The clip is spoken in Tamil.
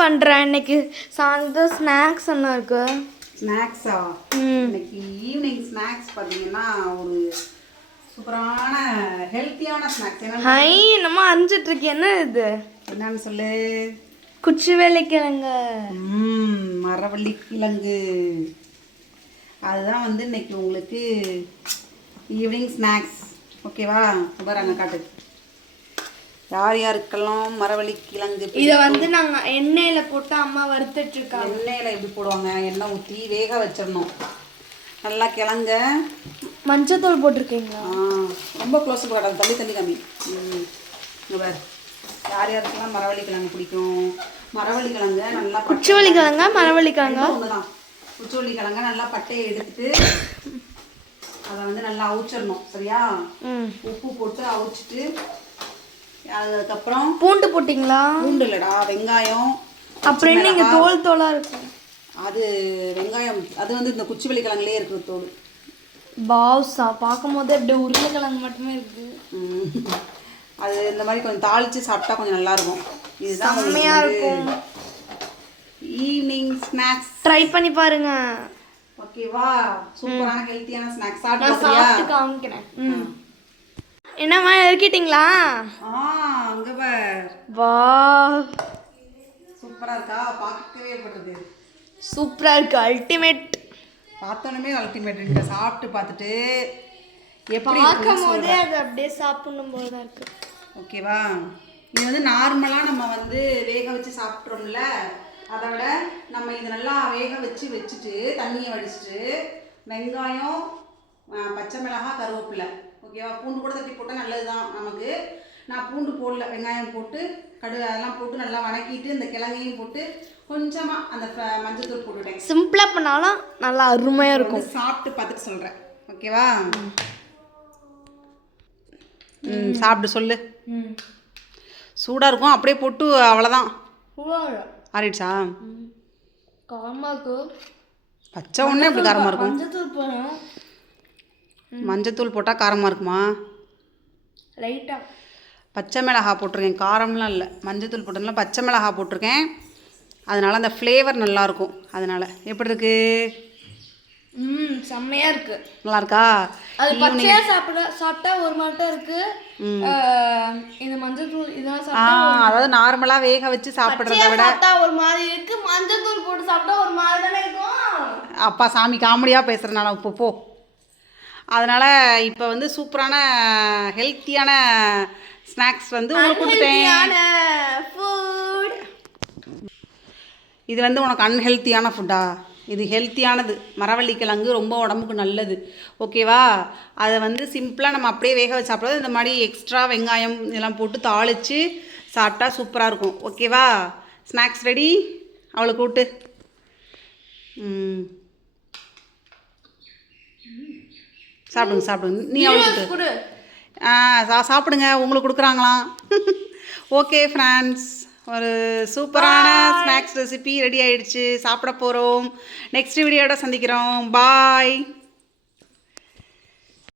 பண்ணுறேன் இன்னைக்கு? சாயந்தரம் ஸ்நாக்ஸ் என்ன இருக்கு? ஸ்நாக்ஸா இன்னைக்கு ஈவினிங் ஸ்நாக்ஸ் பார்த்தீங்கன்னா ஒரு சூப்பரான ஹெல்த்தியான ஸ்நாக்ஸ் என்ன ஹை என்னமோ அரைஞ்சிட்டு இருக்கு. என்ன இது? என்னன்னு சொல்லு? குச்சி வேலைக்கிழங்க ம் மரவள்ளி கிழங்கு அதுதான் வந்து இன்னைக்கு உங்களுக்கு ஈவினிங் ஸ்நாக்ஸ் ஓகேவா பாருங்க காட்டு. யார் யாருக்கெல்லாம் மரவள்ளி கிழங்கு இதை வந்து நாங்கள் எண்ணெயில் போட்டு அம்மா வறுத்துட்டு இருக்காங்க எண்ணெயில் எப்படி போடுவாங்க? எண்ணெய் ஊற்றி வேக வச்சிடணும். நல்லா கிழங்க. மஞ்சத்தூள் போட்டிருக்கீங்களா? ரொம்ப க்ளோஸ் போடாது தள்ளி தள்ளி கம்மி. பாரு. யார் யாருக்கெல்லாம் மரவள்ளி கிழங்கு பிடிக்கும்? மரவள்ளி கிழங்க நல்லா குச்சி வலிக்கிழங்க மரவள்ளி கிழங்கா? ஒண்ணுதான். குச்சோள்ளி கிழங்க நல்லா பட்டையை எடுத்துட்டு அதை வந்து நல்லா அவிச்சிடணும். சரியா? உப்பு போட்டு அவிச்சிட்டு அதுக்கப்புறம் பூண்டு போட்டிங்களா? பூண்டு இல்லைடா வெங்காயம் அப்புறம் நீங்க தோல் தோலா இருக்கும் அது வெங்காயம் அது வந்து இந்த குச்சிவள்ளி கிழங்குலயே இருக்கிற தோல். பாவ்ஸா பார்க்கும் போது அப்படியே உருளைக்கிழங்கு மட்டுமே இருக்கு. ம். அது இந்த மாதிரி கொஞ்சம் தாளிச்சு சாப்பிட்டா கொஞ்சம் நல்லா இருக்கும் இதுதான் செம்மையா இருக்கும். ஈவினிங் ஸ்நாக்ஸ் ட்ரை பண்ணி பாருங்க. ஓகேவா சூப்பரான ஹெல்த்தியான ஸ்நாக்ஸ் சாப்பிட்டு காமிக்கிறேன். என்னம்மா இறக்கிட்டீங்களா ஆ அங்க பார். வா சூப்பரா இருக்கா? பார்க்கவே படுறது சூப்பரா இருக்கு அல்டிமேட் பார்த்தோன்னே அல்டிமேட் சாப்பிட்டு பார்த்துட்டு எப்படி பார்க்கும் போதே அது அப்படியே சாப்பிடணும் போல தான் இருக்கு. ஓகேவா இது வந்து நார்மலாக நம்ம வந்து வேக வச்சு சாப்பிட்றோம்ல அதை விட நம்ம இது நல்லா வேக வச்சு வச்சுட்டு தண்ணியை வடிச்சிட்டு வெங்காயம் பச்சை மிளகாய் கருவேப்பிலை. ஓகேவா பூண்டு கூட தட்டி போட்டால் நல்லது தான் நமக்கு. நான் பூண்டு போடல வெங்காயம் போட்டு கடு அதெல்லாம் போட்டு நல்லா வணக்கிட்டு இந்த கிழங்கையும் போட்டு கொஞ்சமாக அந்த மஞ்சத்தூள் போட்டுட்டேன். சிம்பிளா பண்ணாலும் நல்லா அருமையா இருக்கும். சாப்பிட்டு பார்த்துட்டு சொல்கிறேன் ஓகேவா ம். சாப்பிட்டு சொல்லு. ம். சூடாக இருக்கும் அப்படியே போட்டு அவ்வளோதான் ஆறிடுச்சா? காரமா இருக்கு. பச்சை ஒன்றே அப்படி காரமாக இருக்கும். மஞ்சத்தூள் போட்டால் காரமாக இருக்குமா? லைட்டா. பச்சை மிளகா போட்டிருக்கேன். காரம்லாம் இல்லை. மஞ்சத்தூள் போட்டதுனால பச்சை மிளகா போட்டிருக்கேன். அதனால அந்த ஃப்ளேவர் நல்லாயிருக்கும் அதனால. எப்படி இருக்கு? ம் செம்மையா இருக்கு. நல்லா இருக்கா அது பச்சையா சாப்பிட சாப்பிட்டா ஒரு மாட்டம் இருக்கு. இந்த மஞ்சத்தூள் இதெல்லாம் ஆ சாப்பிட்டா அதாவது நார்மலாக வேக வச்சு சாப்பிட்றத விட ஒரு மாதிரி இருக்கு. மஞ்சத்தூள் போட்டு சாப்பிட்டா ஒரு மாதிரி தானே இருக்கும். அப்பா சாமி காமெடியாக பேசுகிறனால இப்போ போ. அதனால் இப்போ வந்து சூப்பரான ஹெல்த்தியான ஸ்நாக்ஸ் வந்து உங்களுக்கு கொடுத்துட்டேன் இது வந்து உனக்கு அன்ஹெல்த்தியான ஃபுட்டா இது ஹெல்த்தியானது மரவள்ளி கிழங்கு ரொம்ப உடம்புக்கு நல்லது. ஓகேவா அதை வந்து சிம்பிளாக நம்ம அப்படியே வேக வச்சு சாப்பிட்றது இந்த மாதிரி எக்ஸ்ட்ரா வெங்காயம் இதெல்லாம் போட்டு தாளித்து சாப்பிட்டா சூப்பராக இருக்கும். ஓகேவா ஸ்நாக்ஸ் ரெடி அவளை கூட்டு ம். சாப்பிடுங்க சாப்பிடுங்க. நீ அவளுக்கு சா- சாப்பிடுங்க. உங்களுக்கு கொடுக்குறாங்களாம் ஓகே ஃப்ரெண்ட்ஸ் ஒரு சூப்பரான ஸ்நாக்ஸ் ரெசிபி ரெடி ஆயிடுச்சு. சாப்பிட போகிறோம் நெக்ஸ்ட் வீடியோட சந்திக்கிறோம். பாய்